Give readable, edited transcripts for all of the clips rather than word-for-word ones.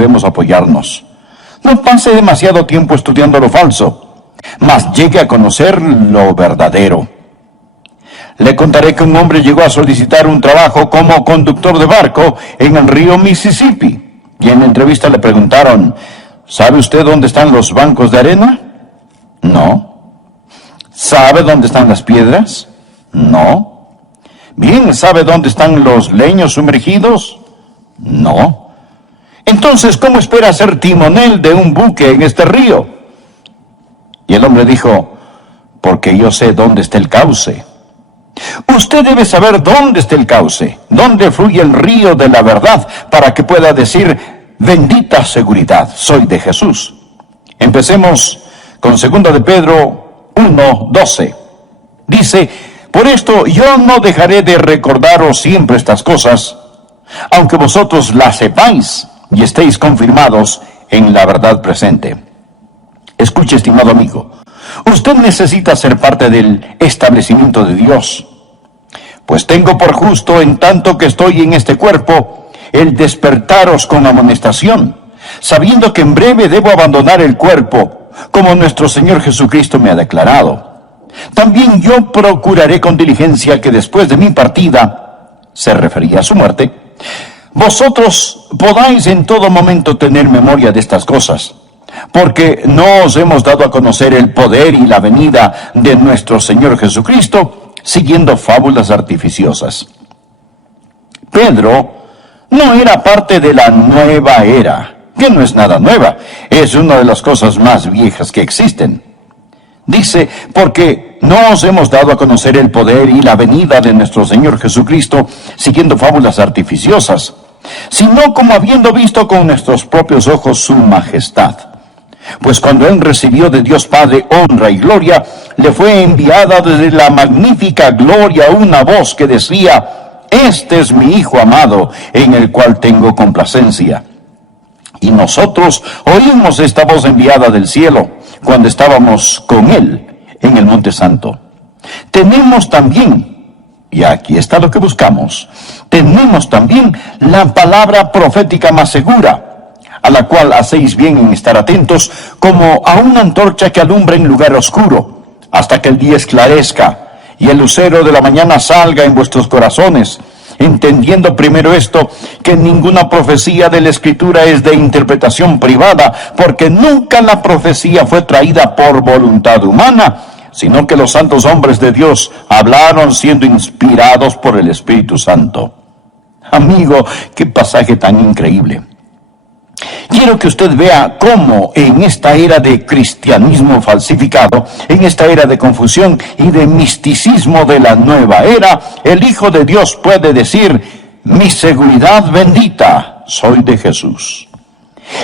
debemos apoyarnos. No pase demasiado tiempo estudiando lo falso, mas llegue a conocer lo verdadero. Le contaré que un hombre llegó a solicitar un trabajo como conductor de barco en el río Mississippi. Y en la entrevista le preguntaron, ¿sabe usted dónde están los bancos de arena? No. ¿Sabe dónde están las piedras? No. Bien, ¿sabe dónde están los leños sumergidos? No. Entonces, ¿cómo espera ser timonel de un buque en este río? Y el hombre dijo, porque yo sé dónde está el cauce. Usted debe saber dónde está el cauce, dónde fluye el río de la verdad, para que pueda decir, bendita seguridad, soy de Jesús. Empecemos con 2 de Pedro 1:12. Dice, por esto yo no dejaré de recordaros siempre estas cosas, aunque vosotros las sepáis y estéis confirmados en la verdad presente. Escuche, estimado amigo, usted necesita ser parte del establecimiento de Dios. Pues tengo por justo, en tanto que estoy en este cuerpo, el despertaros con amonestación, sabiendo que en breve debo abandonar el cuerpo, como nuestro Señor Jesucristo me ha declarado. También yo procuraré con diligencia que después de mi partida, se refería a su muerte, vosotros podáis en todo momento tener memoria de estas cosas, porque no os hemos dado a conocer el poder y la venida de nuestro Señor Jesucristo, siguiendo fábulas artificiosas. Pedro no era parte de la nueva era, que no es nada nueva, es una de las cosas más viejas que existen. Dice, porque no os hemos dado a conocer el poder y la venida de nuestro Señor Jesucristo, siguiendo fábulas artificiosas, sino como habiendo visto con nuestros propios ojos su majestad. Pues cuando él recibió de Dios Padre honra y gloria, le fue enviada desde la magnífica gloria una voz que decía, este es mi Hijo amado, en el cual tengo complacencia. Y nosotros oímos esta voz enviada del cielo, cuando estábamos con él en el Monte Santo. Tenemos también, y aquí está lo que buscamos, tenemos también la palabra profética más segura, a la cual hacéis bien en estar atentos, como a una antorcha que alumbra en lugar oscuro, hasta que el día esclarezca, y el lucero de la mañana salga en vuestros corazones, entendiendo primero esto, que ninguna profecía de la Escritura es de interpretación privada, porque nunca la profecía fue traída por voluntad humana, sino que los santos hombres de Dios hablaron siendo inspirados por el Espíritu Santo. Amigo, qué pasaje tan increíble. Quiero que usted vea cómo en esta era de cristianismo falsificado, en esta era de confusión y de misticismo de la nueva era, el Hijo de Dios puede decir, mi seguridad bendita, soy de Jesús.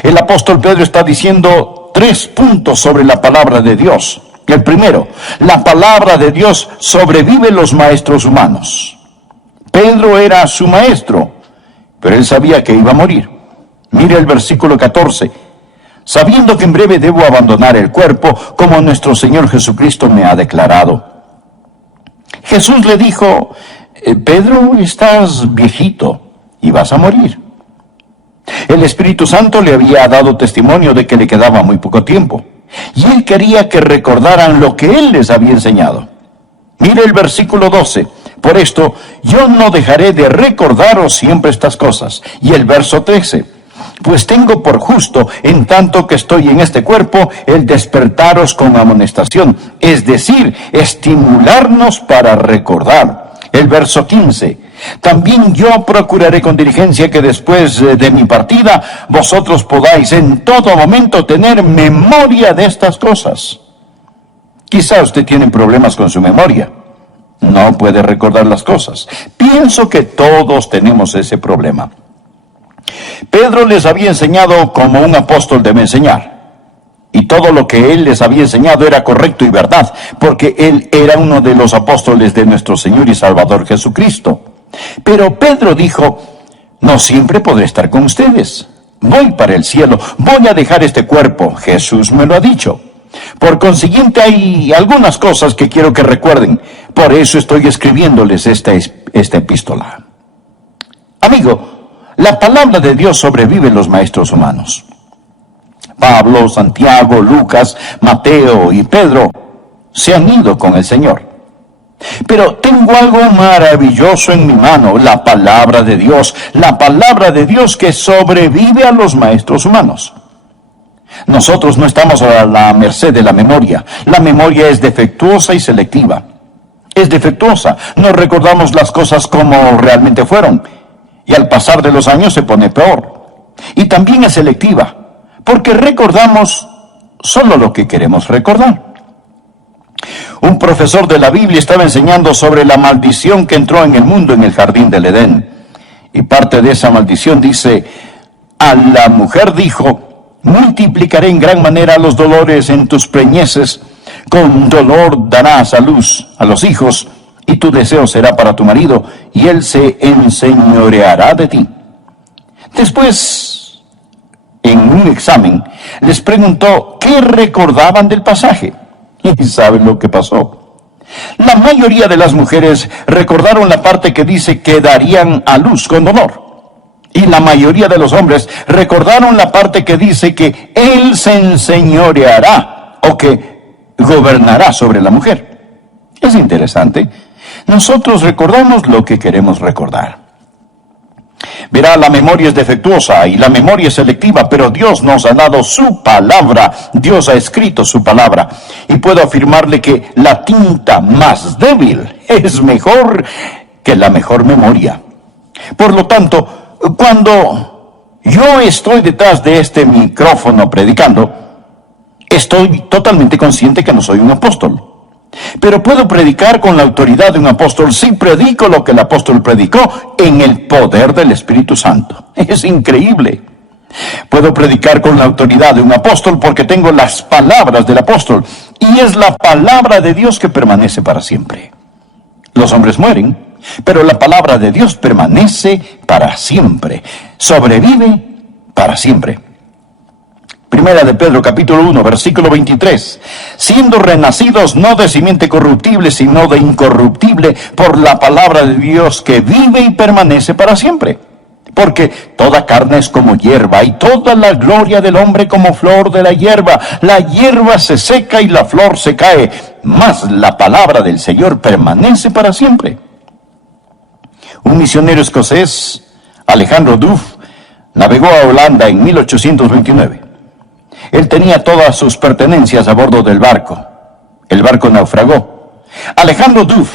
El apóstol Pedro está diciendo 3 puntos sobre la palabra de Dios. El primero, la palabra de Dios sobrevive los maestros humanos. Pedro era su maestro, pero él sabía que iba a morir. Mire el versículo 14. Sabiendo que en breve debo abandonar el cuerpo, como nuestro Señor Jesucristo me ha declarado. Jesús le dijo, Pedro, estás viejito y vas a morir. El Espíritu Santo le había dado testimonio de que le quedaba muy poco tiempo, y él quería que recordaran lo que él les había enseñado. Mire el versículo 12. Por esto, yo no dejaré de recordaros siempre estas cosas. Y el verso 13. Pues tengo por justo, en tanto que estoy en este cuerpo, el despertaros con amonestación, es decir, estimularnos para recordar. El verso 15. También yo procuraré con diligencia que después de mi partida, vosotros podáis en todo momento tener memoria de estas cosas. Quizá usted tiene problemas con su memoria. No puede recordar las cosas. Pienso que todos tenemos ese problema. Pedro les había enseñado como un apóstol debe enseñar. Y todo lo que él les había enseñado era correcto y verdad, porque él era uno de los apóstoles de nuestro Señor y Salvador Jesucristo. Pero Pedro dijo, no siempre podré estar con ustedes. Voy para el cielo, voy a dejar este cuerpo. Jesús me lo ha dicho. Por consiguiente, hay algunas cosas que quiero que recuerden. Por eso estoy escribiéndoles esta epístola. Amigo, La palabra de Dios sobrevive en los maestros humanos. Pablo, Santiago, Lucas, Mateo y Pedro se han ido con el Señor. Pero tengo algo maravilloso en mi mano, la palabra de Dios que sobrevive a los maestros humanos. Nosotros no estamos a la merced de la memoria. La memoria es defectuosa y selectiva. Es defectuosa. No recordamos las cosas como realmente fueron. Y al pasar de los años se pone peor. Y también es selectiva, porque recordamos solo lo que queremos recordar. Un profesor de la Biblia estaba enseñando sobre la maldición que entró en el mundo en el jardín del Edén. Y parte de esa maldición dice, a la mujer dijo, multiplicaré en gran manera los dolores en tus preñeces, con dolor darás a luz a los hijos, y tu deseo será para tu marido, y él se enseñoreará de ti. Después, en un examen, les preguntó qué recordaban del pasaje. ¿Y saben lo que pasó? La mayoría de las mujeres recordaron la parte que dice que darían a luz con dolor. Y la mayoría de los hombres recordaron la parte que dice que él se enseñoreará o que gobernará sobre la mujer. Es interesante. Nosotros recordamos lo que queremos recordar. Verá, la memoria es defectuosa y la memoria es selectiva, pero Dios nos ha dado su palabra. Dios ha escrito su palabra. Y puedo afirmarle que la tinta más débil es mejor que la mejor memoria. Por lo tanto, cuando yo estoy detrás de este micrófono predicando, estoy totalmente consciente que no soy un apóstol. Pero puedo predicar con la autoridad de un apóstol si predico lo que el apóstol predicó en el poder del Espíritu Santo. Es increíble. Puedo predicar con la autoridad de un apóstol porque tengo las palabras del apóstol. Y es la palabra de Dios que permanece para siempre. Los hombres mueren, pero la palabra de Dios permanece para siempre. Sobrevive para siempre. Primera de Pedro, capítulo 1, versículo 23. Siendo renacidos no de simiente corruptible, sino de incorruptible, por la palabra de Dios que vive y permanece para siempre. Porque toda carne es como hierba, y toda la gloria del hombre como flor de la hierba. La hierba se seca y la flor se cae, mas la palabra del Señor permanece para siempre. Un misionero escocés, Alejandro Duff, navegó a Holanda en 1829. Él tenía todas sus pertenencias a bordo del barco. El barco naufragó. Alejandro Duff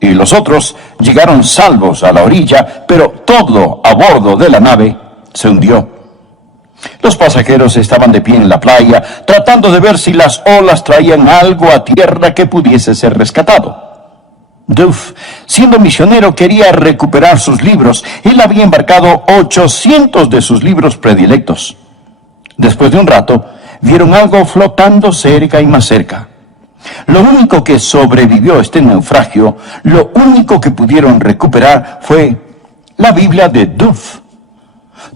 y los otros llegaron salvos a la orilla, pero todo a bordo de la nave se hundió. Los pasajeros estaban de pie en la playa, tratando de ver si las olas traían algo a tierra que pudiese ser rescatado. Duff, siendo misionero, quería recuperar sus libros. Él había embarcado 800 de sus libros predilectos. Después de un rato, vieron algo flotando cerca y más cerca. Lo único que sobrevivió a este naufragio, lo único que pudieron recuperar fue la Biblia de Duff.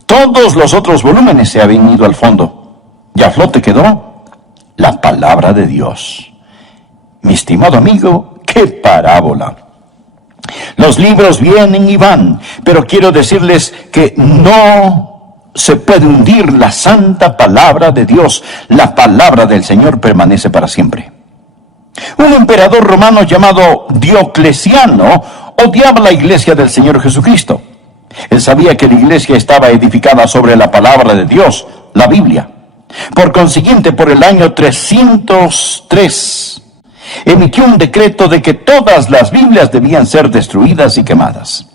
Todos los otros volúmenes se habían ido al fondo. Y a flote quedó la palabra de Dios. Mi estimado amigo, ¡qué parábola! Los libros vienen y van, pero quiero decirles que no se puede hundir la santa palabra de Dios. La palabra del Señor permanece para siempre. Un emperador romano llamado Diocleciano odiaba la iglesia del Señor Jesucristo. Él sabía que la iglesia estaba edificada sobre la palabra de Dios, la Biblia. Por consiguiente, por el año 303, emitió un decreto de que todas las Biblias debían ser destruidas y quemadas.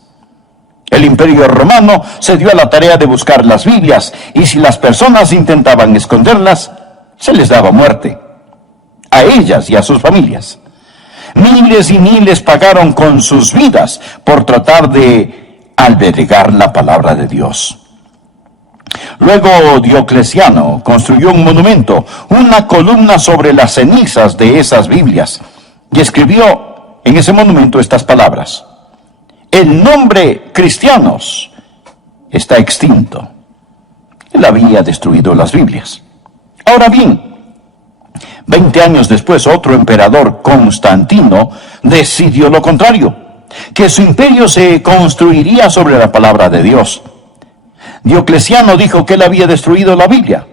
El Imperio Romano se dio a la tarea de buscar las Biblias, y si las personas intentaban esconderlas, se les daba muerte, a ellas y a sus familias. Miles y miles pagaron con sus vidas por tratar de albergar la palabra de Dios. Luego Diocleciano construyó un monumento, una columna sobre las cenizas de esas Biblias, y escribió en ese monumento estas palabras: el nombre cristianos está extinto. Él había destruido las Biblias. Ahora bien, 20 años después, otro emperador, Constantino, decidió lo contrario, que su imperio se construiría sobre la palabra de Dios. Diocleciano dijo que él había destruido la Biblia,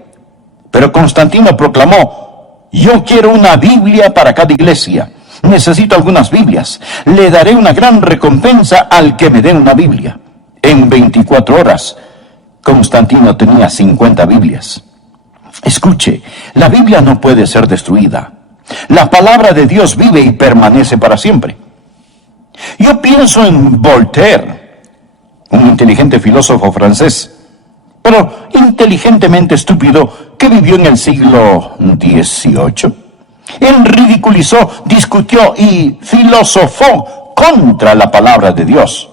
pero Constantino proclamó: yo quiero una Biblia para cada iglesia. Necesito algunas Biblias. Le daré una gran recompensa al que me dé una Biblia. En 24 horas, Constantino tenía 50 Biblias. Escuche, la Biblia no puede ser destruida. La palabra de Dios vive y permanece para siempre. Yo pienso en Voltaire, un inteligente filósofo francés, pero inteligentemente estúpido, que vivió en el siglo XVIII. Él ridiculizó, discutió y filosofó contra la palabra de Dios.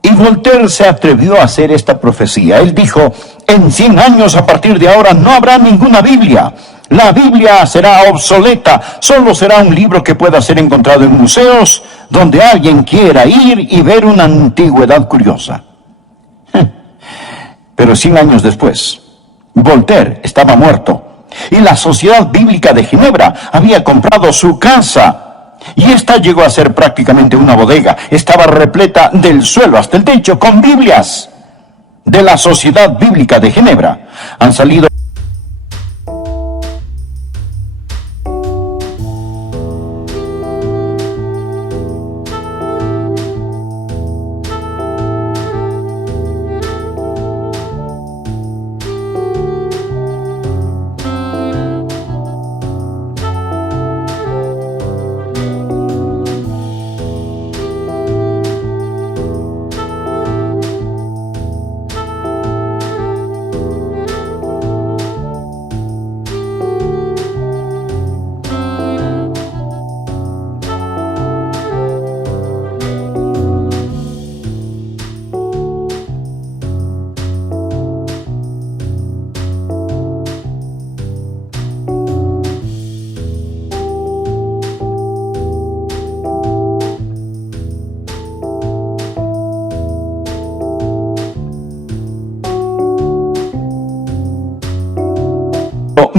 Y Voltaire se atrevió a hacer esta profecía. Él dijo: en 100 años a partir de ahora no habrá ninguna Biblia. La Biblia será obsoleta. Solo será un libro que pueda ser encontrado en museos donde alguien quiera ir y ver una antigüedad curiosa. Pero 100 años después, Voltaire estaba muerto. Y la Sociedad Bíblica de Ginebra había comprado su casa. Y esta llegó a ser prácticamente una bodega. Estaba repleta del suelo hasta el techo con Biblias. De la Sociedad Bíblica de Ginebra han salido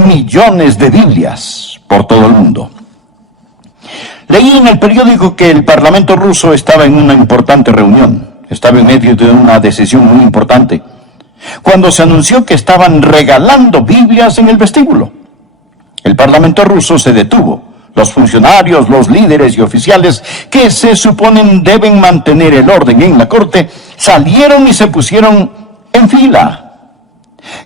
millones de Biblias por todo el mundo. Leí en el periódico que el Parlamento ruso estaba en una importante reunión, estaba en medio de una decisión muy importante, cuando se anunció que estaban regalando Biblias en el vestíbulo. El Parlamento ruso se detuvo. Los funcionarios, los líderes y oficiales que se suponen deben mantener el orden en la corte, salieron y se pusieron en fila.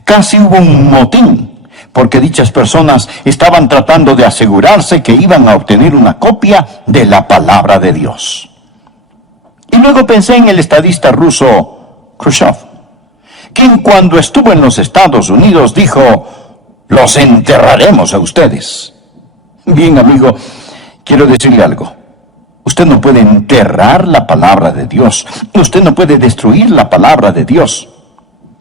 Casi hubo un motín, porque dichas personas estaban tratando de asegurarse que iban a obtener una copia de la palabra de Dios. Y luego pensé en el estadista ruso Khrushchev, quien cuando estuvo en los Estados Unidos dijo: los enterraremos a ustedes. Bien, amigo, quiero decirle algo. Usted no puede enterrar la palabra de Dios. Usted no puede destruir la palabra de Dios.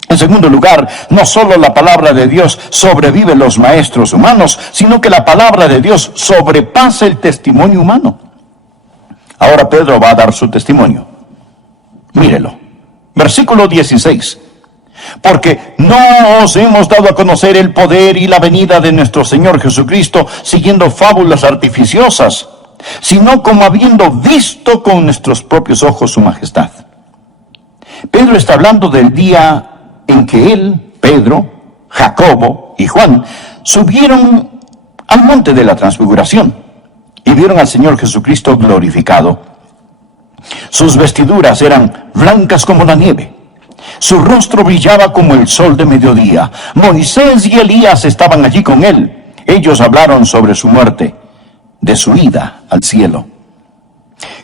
En segundo lugar, no solo la palabra de Dios sobrevive los maestros humanos, sino que la palabra de Dios sobrepasa el testimonio humano. Ahora Pedro va a dar su testimonio. Mírelo. Versículo 16. Porque no os hemos dado a conocer el poder y la venida de nuestro Señor Jesucristo siguiendo fábulas artificiosas, sino como habiendo visto con nuestros propios ojos su majestad. Pedro está hablando del día en que él, Pedro, Jacobo y Juan subieron al monte de la transfiguración y vieron al Señor Jesucristo glorificado. Sus vestiduras eran blancas como la nieve. Su rostro brillaba como el sol de mediodía. Moisés y Elías estaban allí con él. Ellos hablaron sobre su muerte, de su ida al cielo.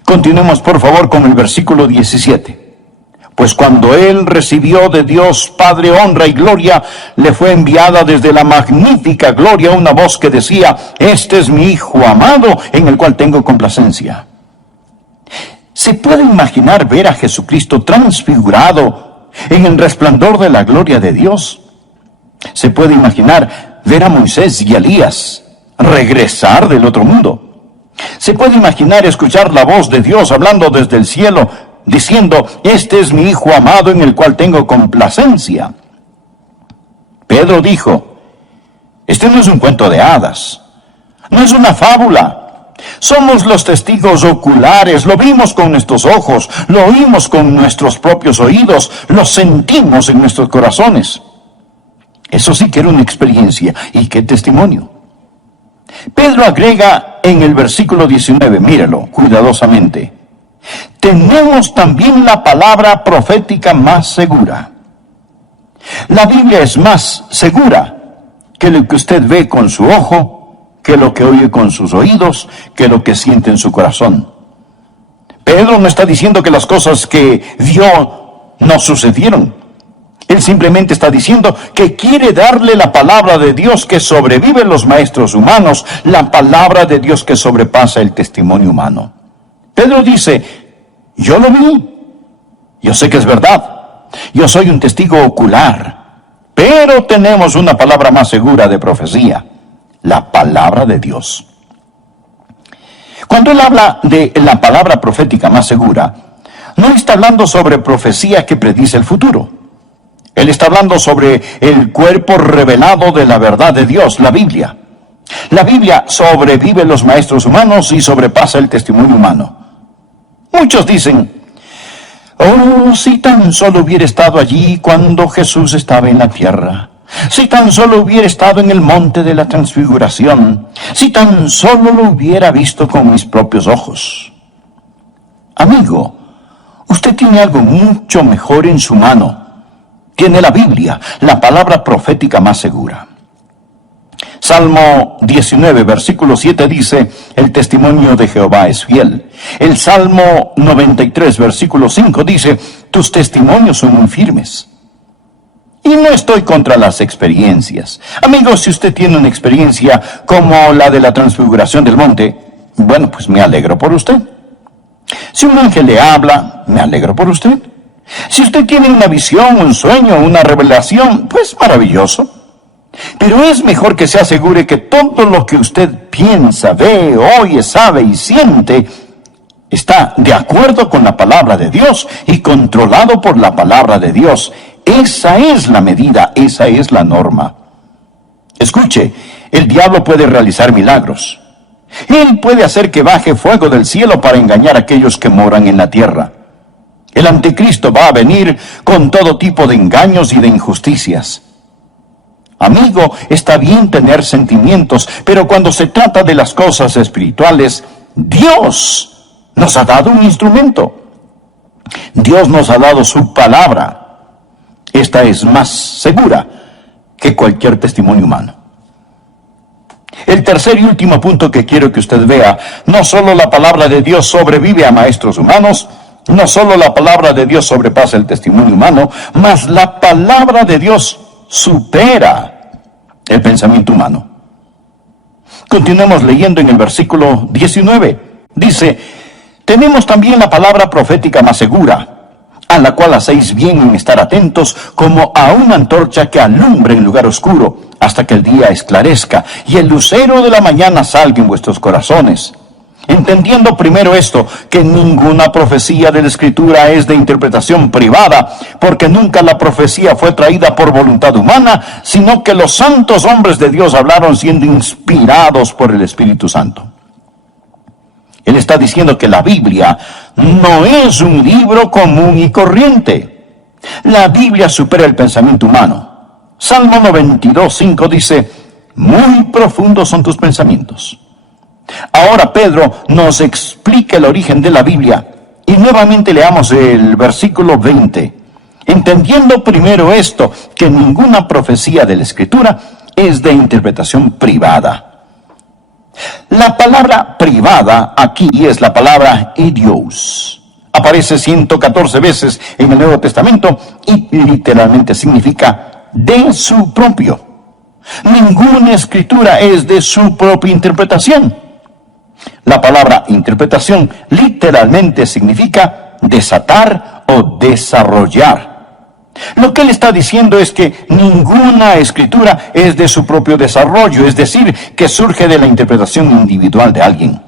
Continuemos por favor con el versículo 17. Pues cuando él recibió de Dios Padre honra y gloria, le fue enviada desde la magnífica gloria una voz que decía: este es mi Hijo amado, en el cual tengo complacencia. ¿Se puede imaginar ver a Jesucristo transfigurado en el resplandor de la gloria de Dios? ¿Se puede imaginar ver a Moisés y a Elías regresar del otro mundo? ¿Se puede imaginar escuchar la voz de Dios hablando desde el cielo, diciendo: este es mi Hijo amado en el cual tengo complacencia? Pedro dijo: este no es un cuento de hadas, no es una fábula, Somos los testigos oculares, lo vimos con nuestros ojos, lo oímos con nuestros propios oídos, lo sentimos en nuestros corazones. Eso sí que era una experiencia, y qué testimonio. Pedro agrega en el versículo 19, míralo cuidadosamente: tenemos también la palabra profética más segura. La Biblia es más segura que lo que usted ve con su ojo, que lo que oye con sus oídos, que lo que siente en su corazón. Pedro no está diciendo que las cosas que vio no sucedieron. Él simplemente está diciendo que quiere darle la palabra de Dios que sobrevive los maestros humanos, la palabra de Dios que sobrepasa el testimonio humano. Pedro dice: yo lo vi, yo sé que es verdad, yo soy un testigo ocular, pero tenemos una palabra más segura de profecía, la palabra de Dios. Cuando él habla de la palabra profética más segura, no está hablando sobre profecía que predice el futuro. Él está hablando sobre el cuerpo revelado de la verdad de Dios, la Biblia. La Biblia sobrevive los maestros humanos y sobrepasa el testimonio humano. Muchos dicen: oh, si tan solo hubiera estado allí cuando Jesús estaba en la tierra. Si tan solo hubiera estado en el monte de la transfiguración. Si tan solo lo hubiera visto con mis propios ojos. Amigo, usted tiene algo mucho mejor en su mano. Tiene la Biblia, la palabra profética más segura. Salmo 19, versículo 7 dice: el testimonio de Jehová es fiel. El Salmo 93, versículo 5 dice: tus testimonios son muy firmes. Y no estoy contra las experiencias. Amigos, si usted tiene una experiencia como la de la transfiguración del monte, bueno, pues me alegro por usted. Si un ángel le habla, me alegro por usted. Si usted tiene una visión, un sueño, una revelación, pues maravilloso. Pero es mejor que se asegure que todo lo que usted piensa, ve, oye, sabe y siente está de acuerdo con la palabra de Dios y controlado por la palabra de Dios. Esa es la medida, esa es la norma. Escuche, el diablo puede realizar milagros. Él puede hacer que baje fuego del cielo para engañar a aquellos que moran en la tierra. El anticristo va a venir con todo tipo de engaños y de injusticias. Amigo, está bien tener sentimientos, pero cuando se trata de las cosas espirituales, Dios nos ha dado un instrumento. Dios nos ha dado su palabra. Esta es más segura que cualquier testimonio humano. El tercer y último punto que quiero que usted vea: no solo la palabra de Dios sobrevive a maestros humanos, no solo la palabra de Dios sobrepasa el testimonio humano, mas la palabra de Dios supera el pensamiento humano. Continuemos leyendo en el versículo 19. Dice: tenemos también la palabra profética más segura, a la cual hacéis bien en estar atentos, como a una antorcha que alumbra en lugar oscuro, hasta que el día esclarezca, y el lucero de la mañana salga en vuestros corazones. Entendiendo primero esto, que ninguna profecía de la Escritura es de interpretación privada, porque nunca la profecía fue traída por voluntad humana, sino que los santos hombres de Dios hablaron siendo inspirados por el Espíritu Santo. Él está diciendo que la Biblia no es un libro común y corriente. La Biblia supera el pensamiento humano. Salmo 92, 5 dice: muy profundos son tus pensamientos. Ahora Pedro nos explica el origen de la Biblia, y nuevamente leamos el versículo 20. Entendiendo primero esto, que ninguna profecía de la Escritura es de interpretación privada. La palabra privada aquí es la palabra idios. Aparece 114 veces en el Nuevo Testamento y literalmente significa de su propio. Ninguna escritura es de su propia interpretación. La palabra interpretación literalmente significa desatar o desarrollar. Lo que él está diciendo es que ninguna escritura es de su propio desarrollo, es decir, que surge de la interpretación individual de alguien.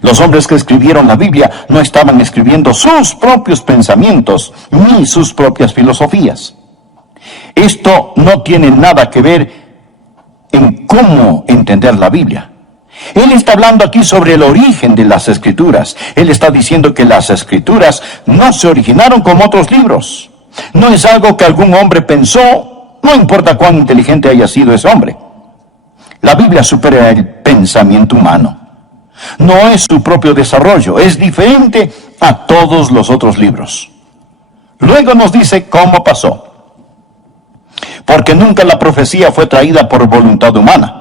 Los hombres que escribieron la Biblia no estaban escribiendo sus propios pensamientos ni sus propias filosofías. Esto no tiene nada que ver en cómo entender la Biblia. Él está hablando aquí sobre el origen de las Escrituras. Él está diciendo que las Escrituras no se originaron como otros libros. No es algo que algún hombre pensó, no importa cuán inteligente haya sido ese hombre. La Biblia supera el pensamiento humano. No es su propio desarrollo, es diferente a todos los otros libros. Luego nos dice cómo pasó. Porque nunca la profecía fue traída por voluntad humana.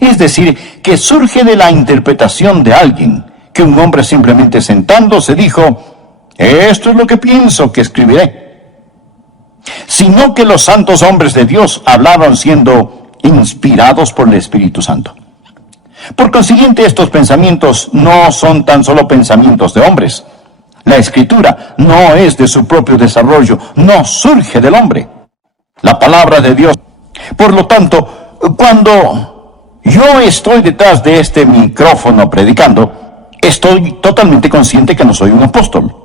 Es decir, que surge de la interpretación de alguien, que un hombre simplemente sentándose dijo, esto es lo que pienso que escribiré. Sino que los santos hombres de Dios hablaron siendo inspirados por el Espíritu Santo. Por consiguiente, estos pensamientos no son tan solo pensamientos de hombres. La Escritura no es de su propio desarrollo, no surge del hombre. La palabra de Dios. Por lo tanto, cuando yo estoy detrás de este micrófono predicando, estoy totalmente consciente que no soy un apóstol.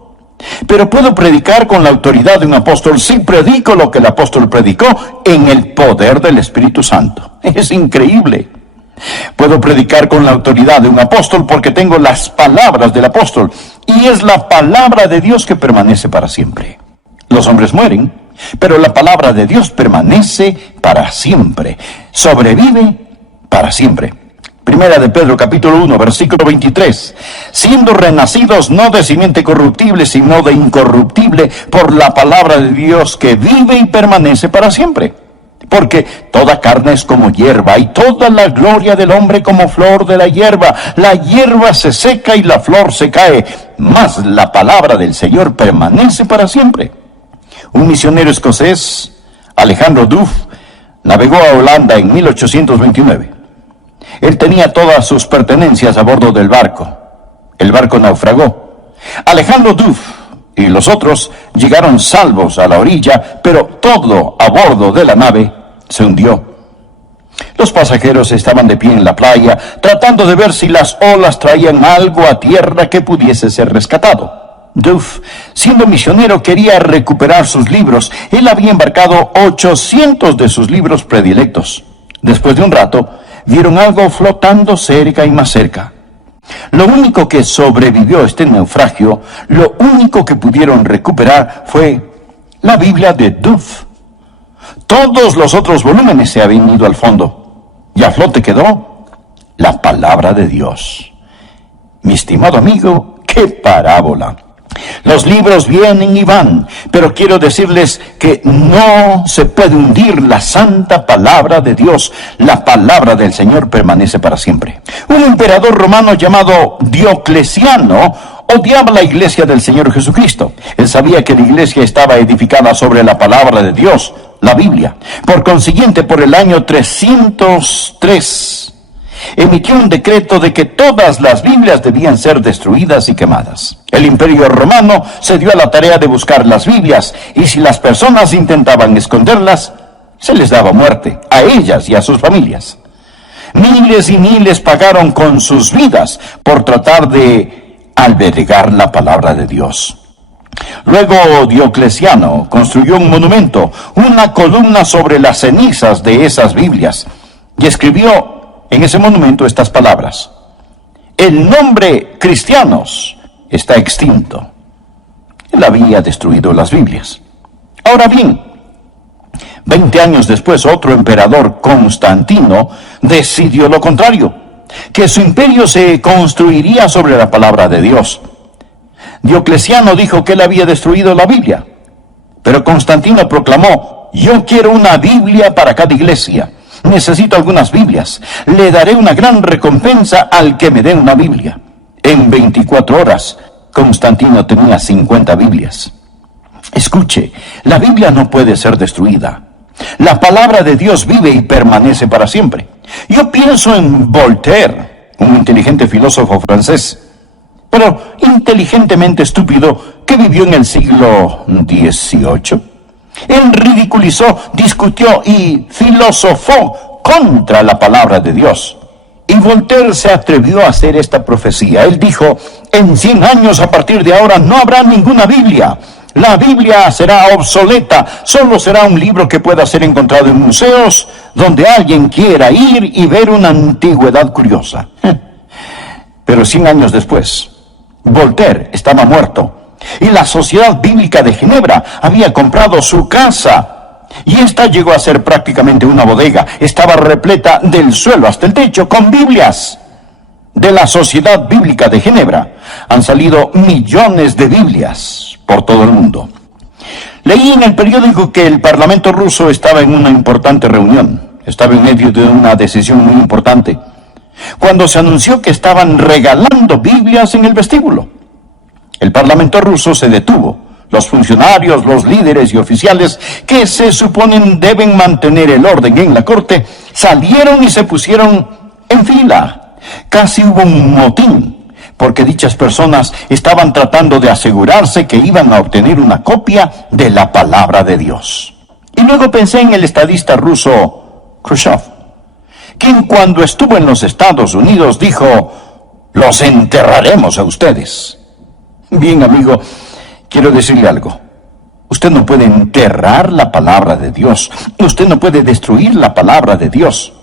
Pero puedo predicar con la autoridad de un apóstol si predico lo que el apóstol predicó en el poder del Espíritu Santo. Es increíble. Puedo predicar con la autoridad de un apóstol porque tengo las palabras del apóstol. Y es la palabra de Dios que permanece para siempre. Los hombres mueren, pero la palabra de Dios permanece para siempre. Sobrevive para siempre. Primera de Pedro, capítulo 1, versículo 23. Siendo renacidos no de simiente corruptible, sino de incorruptible, por la palabra de Dios que vive y permanece para siempre. Porque toda carne es como hierba, y toda la gloria del hombre como flor de la hierba. La hierba se seca y la flor se cae, mas la palabra del Señor permanece para siempre. Un misionero escocés, Alejandro Duff, navegó a Holanda en 1829. Él tenía todas sus pertenencias a bordo del barco. El barco naufragó. Alejandro Duff y los otros llegaron salvos a la orilla, pero todo a bordo de la nave se hundió. Los pasajeros estaban de pie en la playa, tratando de ver si las olas traían algo a tierra que pudiese ser rescatado. Duff, siendo misionero, quería recuperar sus libros. Él había embarcado 800 de sus libros predilectos. Después de un rato, vieron algo flotando cerca y más cerca. Lo único que sobrevivió a este naufragio, lo único que pudieron recuperar fue la Biblia de Duff. Todos los otros volúmenes se habían ido al fondo, y a flote quedó la palabra de Dios. Mi estimado amigo, ¡qué parábola! Los libros vienen y van, pero quiero decirles que no se puede hundir la santa palabra de Dios. La palabra del Señor permanece para siempre. Un emperador romano llamado Diocleciano odiaba la iglesia del Señor Jesucristo. Él sabía que la iglesia estaba edificada sobre la palabra de Dios, la Biblia. Por consiguiente, por el año 303, emitió un decreto de que todas las Biblias debían ser destruidas y quemadas. El Imperio Romano se dio a la tarea de buscar las Biblias, y si las personas intentaban esconderlas, se les daba muerte, a ellas y a sus familias. Miles y miles pagaron con sus vidas por tratar de albergar la palabra de Dios. Luego Diocleciano construyó un monumento, una columna sobre las cenizas de esas Biblias, y escribió en ese monumento estas palabras: el nombre cristianos está extinto. Él había destruido las Biblias. Ahora bien, 20 años después, otro emperador, Constantino, decidió lo contrario, que su imperio se construiría sobre la palabra de Dios. Diocleciano dijo que él había destruido la Biblia, pero Constantino proclamó: yo quiero una Biblia para cada iglesia. Necesito algunas Biblias. Le daré una gran recompensa al que me dé una Biblia. En 24 horas, Constantino tenía 50 Biblias. Escuche, la Biblia no puede ser destruida. La palabra de Dios vive y permanece para siempre. Yo pienso en Voltaire, un inteligente filósofo francés, pero inteligentemente estúpido, que vivió en el siglo XVIII. Él ridiculizó, discutió y filosofó contra la palabra de Dios. Y Voltaire se atrevió a hacer esta profecía. Él dijo: en 100 años a partir de ahora no habrá ninguna Biblia. La Biblia será obsoleta, solo será un libro que pueda ser encontrado en museos, donde alguien quiera ir y ver una antigüedad curiosa. Pero 100 años después, Voltaire estaba muerto y la Sociedad Bíblica de Ginebra había comprado su casa. Y esta llegó a ser prácticamente una bodega. Estaba repleta del suelo hasta el techo con Biblias. De la Sociedad Bíblica de Ginebra han salido millones de Biblias por todo el mundo. Leí en el periódico que el Parlamento ruso estaba en una importante reunión. Estaba en medio de una decisión muy importante, cuando se anunció que estaban regalando Biblias en el vestíbulo. El Parlamento ruso se detuvo. Los funcionarios, los líderes y oficiales que se suponen deben mantener el orden en la corte, salieron y se pusieron en fila. Casi hubo un motín, porque dichas personas estaban tratando de asegurarse que iban a obtener una copia de la palabra de Dios. Y luego pensé en el estadista ruso Khrushchev, quien cuando estuvo en los Estados Unidos dijo: «Los enterraremos a ustedes». Bien, amigo, quiero decirle algo. Usted no puede enterrar la palabra de Dios. Usted no puede destruir la palabra de Dios.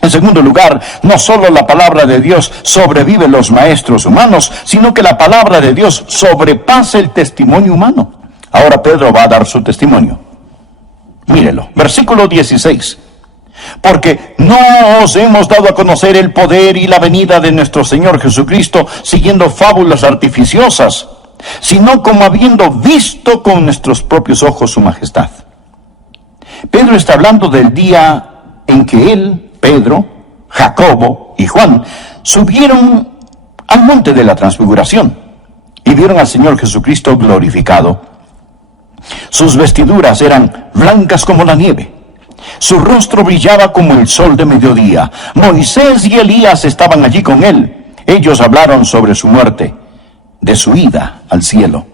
En segundo lugar, no solo la palabra de Dios sobrevive los maestros humanos, sino que la palabra de Dios sobrepasa el testimonio humano. Ahora Pedro va a dar su testimonio. Mírelo, versículo 16. Porque no os hemos dado a conocer el poder y la venida de nuestro Señor Jesucristo siguiendo fábulas artificiosas, sino como habiendo visto con nuestros propios ojos su majestad. Pedro está hablando del día en que él, Pedro, Jacobo y Juan subieron al monte de la transfiguración y vieron al Señor Jesucristo glorificado. Sus vestiduras eran blancas como la nieve. Su rostro brillaba como el sol de mediodía. Moisés y Elías estaban allí con él. Ellos hablaron sobre su muerte, de su ida al cielo.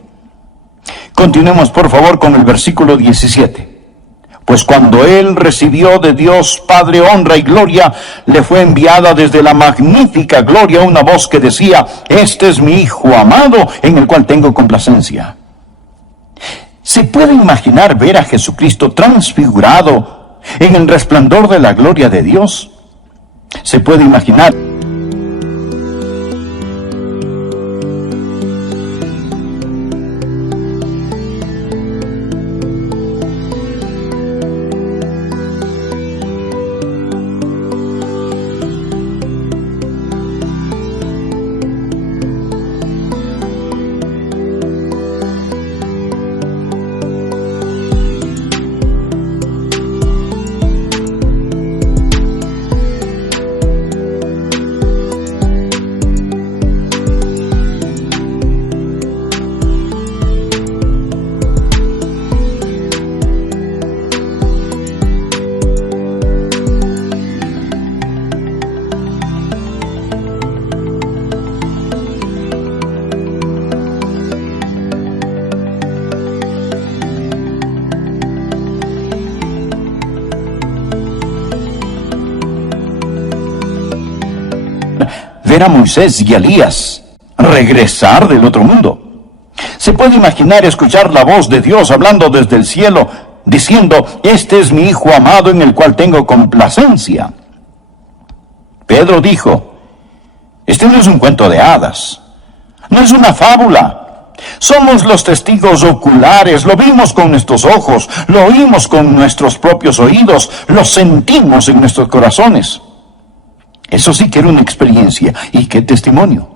Continuemos por favor con el versículo 17. Pues cuando él recibió de Dios Padre honra y gloria, le fue enviada desde la magnífica gloria una voz que decía: «Este es mi Hijo amado, en el cual tengo complacencia». ¿Se puede imaginar ver a Jesucristo transfigurado en el resplandor de la gloria de Dios? ¿Se puede imaginar? Ver a Moisés y a Elías regresar del otro mundo. Se puede imaginar escuchar la voz de Dios hablando desde el cielo, diciendo: «Este es mi Hijo amado en el cual tengo complacencia». Pedro dijo: «Este no es un cuento de hadas, no es una fábula. Somos los testigos oculares, lo vimos con nuestros ojos, lo oímos con nuestros propios oídos, lo sentimos en nuestros corazones». Eso sí que era una experiencia. ¿Y qué testimonio?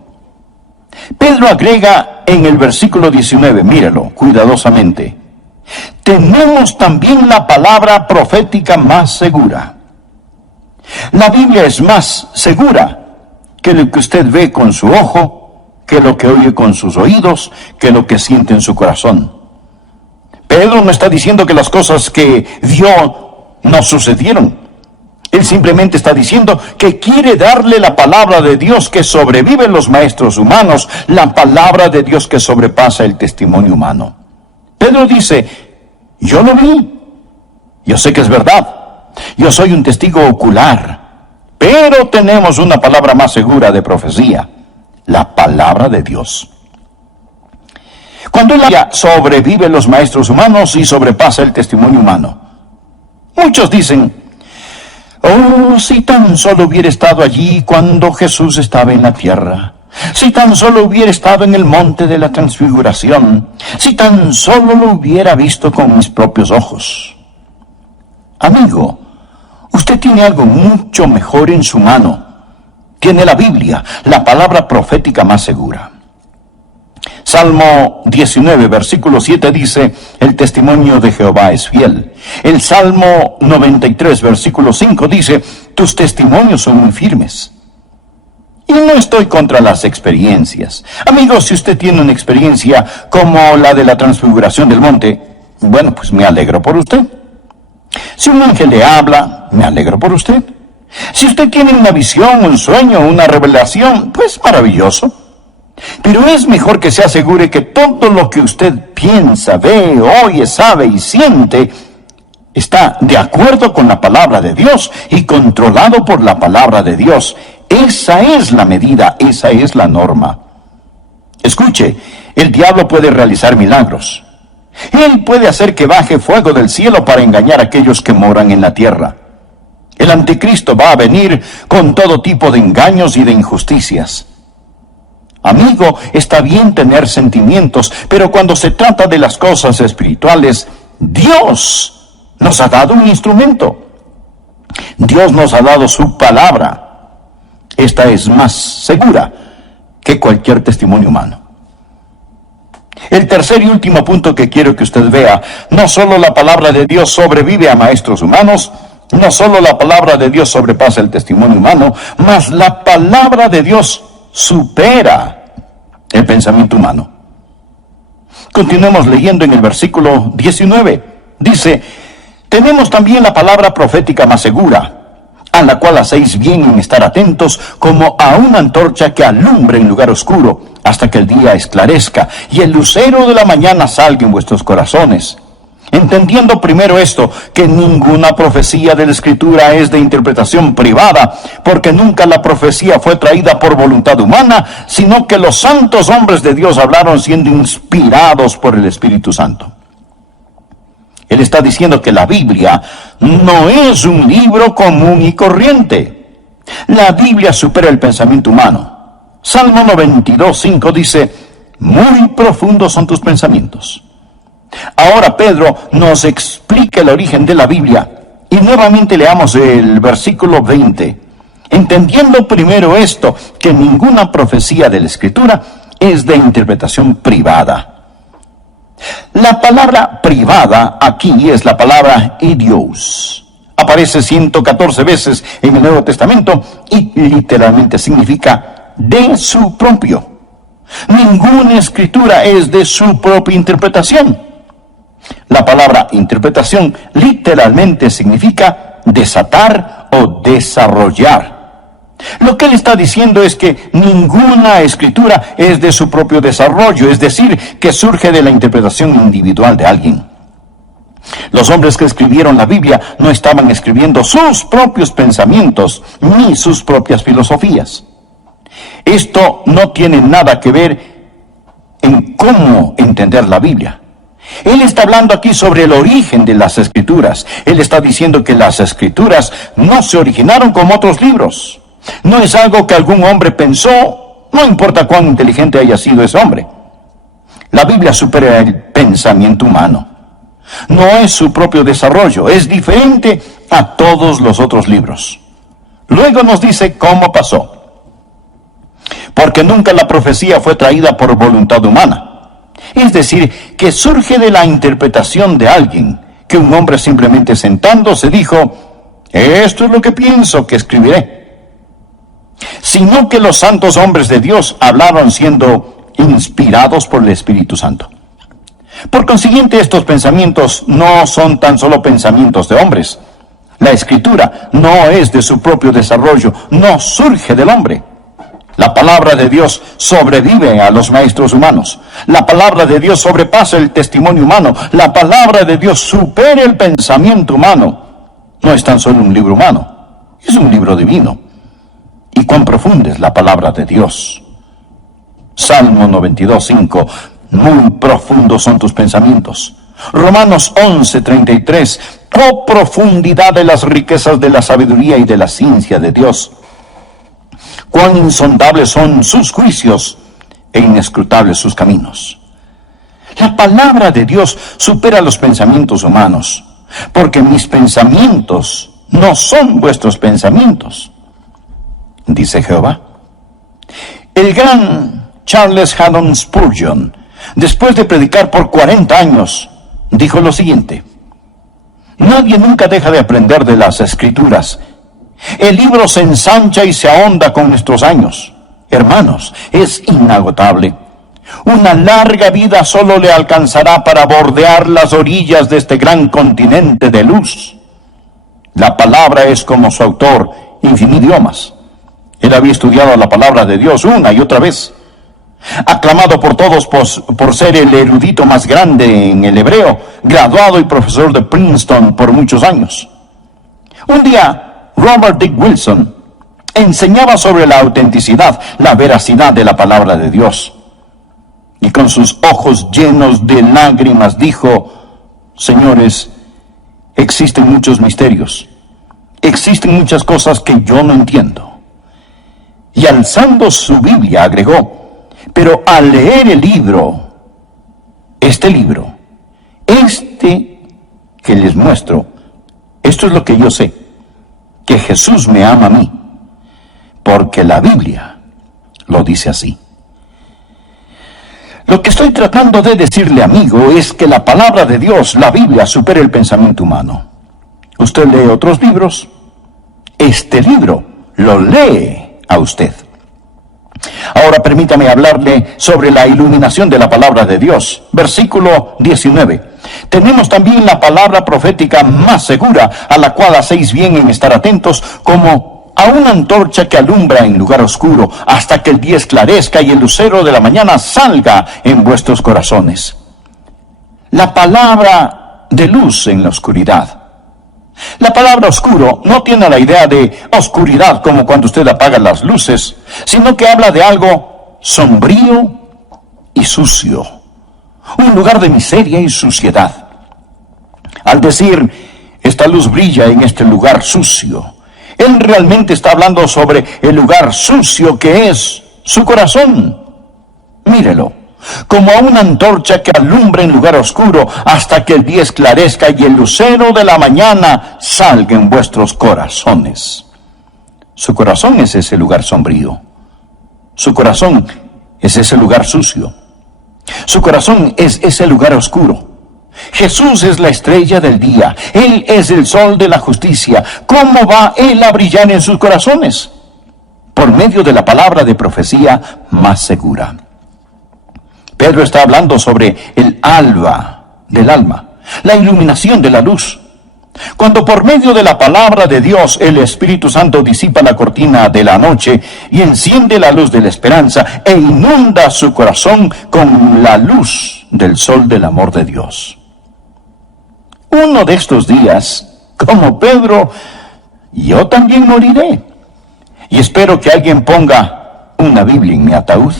Pedro agrega en el versículo 19, míralo cuidadosamente: «Tenemos también la palabra profética más segura». La Biblia es más segura que lo que usted ve con su ojo, que lo que oye con sus oídos, que lo que siente en su corazón. Pedro no está diciendo que las cosas que vio no sucedieron. Él simplemente está diciendo que quiere darle la palabra de Dios que sobrevive en los maestros humanos, la palabra de Dios que sobrepasa el testimonio humano. Pedro dice: «Yo lo vi, yo sé que es verdad, yo soy un testigo ocular, pero tenemos una palabra más segura de profecía, la palabra de Dios». Cuando él sobrevive los maestros humanos y sobrepasa el testimonio humano. Muchos dicen: Oh, si tan solo hubiera estado allí cuando Jesús estaba en la tierra. Si tan solo hubiera estado en el monte de la transfiguración. Si tan solo lo hubiera visto con mis propios ojos. Amigo, usted tiene algo mucho mejor en su mano. Tiene la Biblia, la palabra profética más segura. Salmo 19, versículo 7 dice, el testimonio de Jehová es fiel. El Salmo 93, versículo 5 dice, tus testimonios son muy firmes. Y no estoy contra las experiencias. Amigos, si usted tiene una experiencia como la de la transfiguración del monte, bueno, pues me alegro por usted. Si un ángel le habla, me alegro por usted. Si usted tiene una visión, un sueño, una revelación, pues maravilloso. Pero es mejor que se asegure que todo lo que usted piensa, ve, oye, sabe y siente está de acuerdo con la palabra de Dios y controlado por la palabra de Dios. Esa es la medida, esa es la norma. Escuche, el diablo puede realizar milagros. Él puede hacer que baje fuego del cielo para engañar a aquellos que moran en la tierra. El anticristo va a venir con todo tipo de engaños y de injusticias. Amigo, está bien tener sentimientos, pero cuando se trata de las cosas espirituales, Dios nos ha dado un instrumento. Dios nos ha dado su palabra. Esta es más segura que cualquier testimonio humano. El tercer y último punto que quiero que usted vea, no solo la palabra de Dios sobrevive a maestros humanos, no solo la palabra de Dios sobrepasa el testimonio humano, mas la palabra de Dios supera el pensamiento humano. Continuemos leyendo en el versículo 19. Dice, tenemos también la palabra profética más segura, a la cual hacéis bien en estar atentos, como a una antorcha que alumbre en lugar oscuro, hasta que el día esclarezca, y el lucero de la mañana salga en vuestros corazones. Entendiendo primero esto, que ninguna profecía de la Escritura es de interpretación privada, porque nunca la profecía fue traída por voluntad humana, sino que los santos hombres de Dios hablaron siendo inspirados por el Espíritu Santo. Él está diciendo que la Biblia no es un libro común y corriente. La Biblia supera el pensamiento humano. Salmo 92:5 dice, muy profundos son tus pensamientos. Ahora Pedro nos explica el origen de la Biblia y nuevamente leamos el versículo 20. Entendiendo primero esto, que ninguna profecía de la Escritura es de interpretación privada. La palabra privada aquí es la palabra idios. Aparece 114 veces en el Nuevo Testamento y literalmente significa de su propio. Ninguna escritura es de su propia interpretación. La palabra interpretación literalmente significa desatar o desarrollar. Lo que él está diciendo es que ninguna escritura es de su propio desarrollo, es decir, que surge de la interpretación individual de alguien. Los hombres que escribieron la Biblia no estaban escribiendo sus propios pensamientos ni sus propias filosofías. Esto no tiene nada que ver en cómo entender la Biblia. Él está hablando aquí sobre el origen de las Escrituras. Él está diciendo que las Escrituras no se originaron como otros libros. No es algo que algún hombre pensó, no importa cuán inteligente haya sido ese hombre. La Biblia supera el pensamiento humano. No es su propio desarrollo, es diferente a todos los otros libros. Luego nos dice cómo pasó. Porque nunca la profecía fue traída por voluntad humana. Es decir, que surge de la interpretación de alguien, que un hombre simplemente sentándose dijo, esto es lo que pienso que escribiré. Sino que los santos hombres de Dios hablaron siendo inspirados por el Espíritu Santo. Por consiguiente, estos pensamientos no son tan solo pensamientos de hombres. La Escritura no es de su propio desarrollo, no surge del hombre. La palabra de Dios sobrevive a los maestros humanos. La palabra de Dios sobrepasa el testimonio humano. La palabra de Dios supera el pensamiento humano. No es tan solo un libro humano, es un libro divino. Y cuán profunda es la palabra de Dios. Salmo 92:5. Muy profundos son tus pensamientos. Romanos 11:33. Oh profundidad de las riquezas de la sabiduría y de la ciencia de Dios. Cuán insondables son sus juicios e inescrutables sus caminos. La palabra de Dios supera los pensamientos humanos, porque mis pensamientos no son vuestros pensamientos, dice Jehová. El gran Charles Haddon Spurgeon, después de predicar por 40 años, dijo lo siguiente: nadie nunca deja de aprender de las Escrituras. El libro se ensancha y se ahonda con nuestros años. Hermanos, es inagotable. Una larga vida solo le alcanzará para bordear las orillas de este gran continente de luz. La palabra es, como su autor, infinito idiomas. Él había estudiado la palabra de Dios una y otra vez. Aclamado por todos por ser el erudito más grande en el hebreo, graduado y profesor de Princeton por muchos años. Un día, Robert Dick Wilson enseñaba sobre la autenticidad, la veracidad de la palabra de Dios. Y con sus ojos llenos de lágrimas dijo: señores, existen muchos misterios, existen muchas cosas que yo no entiendo. Y alzando su Biblia agregó: pero al leer el libro, este que les muestro, esto es lo que yo sé, que Jesús me ama a mí, porque la Biblia lo dice así. Lo que estoy tratando de decirle, amigo, es que la palabra de Dios, la Biblia, supera el pensamiento humano. Usted lee otros libros, este libro lo lee a usted. Ahora permítame hablarle sobre la iluminación de la palabra de Dios. Versículo 19. Tenemos también la palabra profética más segura, a la cual hacéis bien en estar atentos, como a una antorcha que alumbra en lugar oscuro, hasta que el día esclarezca y el lucero de la mañana salga en vuestros corazones. La palabra de luz en la oscuridad. La palabra oscuro no tiene la idea de oscuridad como cuando usted apaga las luces, sino que habla de algo sombrío y sucio, un lugar de miseria y suciedad. Al decir, esta luz brilla en este lugar sucio, él realmente está hablando sobre el lugar sucio que es su corazón. Mírelo, como a una antorcha que alumbra en lugar oscuro hasta que el día esclarezca y el lucero de la mañana salga en vuestros corazones. Su corazón es ese lugar sombrío. Su corazón es ese lugar sucio. Su corazón es ese lugar oscuro. Jesús es la estrella del día. Él es el sol de la justicia. ¿Cómo va Él a brillar en sus corazones? Por medio de la palabra de profecía más segura. Pedro está hablando sobre el alba del alma, la iluminación de la luz. Cuando por medio de la palabra de Dios el Espíritu Santo disipa la cortina de la noche y enciende la luz de la esperanza e inunda su corazón con la luz del sol del amor de Dios. Uno de estos días, como Pedro, yo también moriré. Y espero que alguien ponga una Biblia en mi ataúd.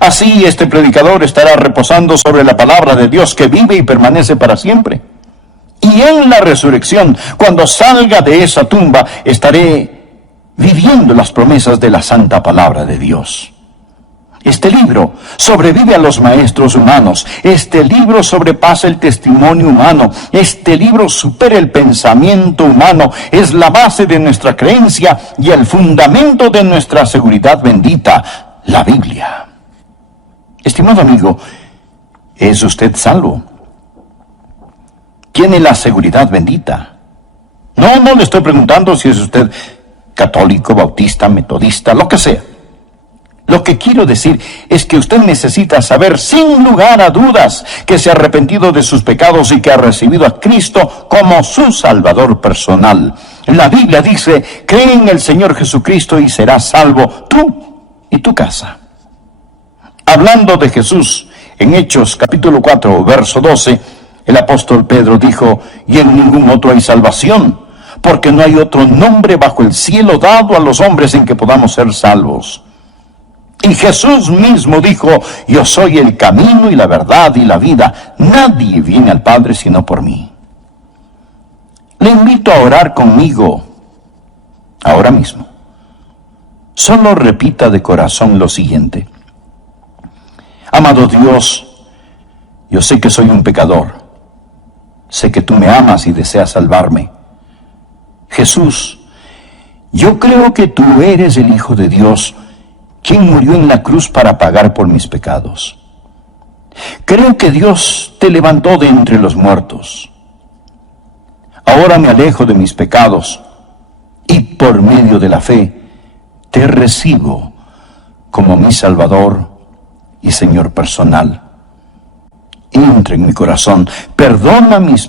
Así este predicador estará reposando sobre la palabra de Dios que vive y permanece para siempre. Y en la resurrección, cuando salga de esa tumba, estaré viviendo las promesas de la santa palabra de Dios. Este libro sobrevive a los maestros humanos. Este libro sobrepasa el testimonio humano. Este libro supera el pensamiento humano. Es la base de nuestra creencia y el fundamento de nuestra seguridad bendita, la Biblia. Estimado amigo, ¿es usted salvo? ¿Tiene la seguridad bendita? No le estoy preguntando si es usted católico, bautista, metodista, lo que sea. Lo que quiero decir es que usted necesita saber sin lugar a dudas que se ha arrepentido de sus pecados y que ha recibido a Cristo como su Salvador personal. La Biblia dice, cree en el Señor Jesucristo y serás salvo tú y tu casa. Hablando de Jesús, en Hechos capítulo 4, verso 12, el apóstol Pedro dijo, y en ningún otro hay salvación, porque no hay otro nombre bajo el cielo dado a los hombres en que podamos ser salvos. Y Jesús mismo dijo, yo soy el camino y la verdad y la vida. Nadie viene al Padre sino por mí. Le invito a orar conmigo ahora mismo. Solo repita de corazón lo siguiente. Amado Dios, yo sé que soy un pecador. Sé que tú me amas y deseas salvarme. Jesús, yo creo que tú eres el Hijo de Dios, quien murió en la cruz para pagar por mis pecados. Creo que Dios te levantó de entre los muertos. Ahora me alejo de mis pecados y por medio de la fe te recibo como mi Salvador y Señor personal. Entra en mi corazón, perdona mis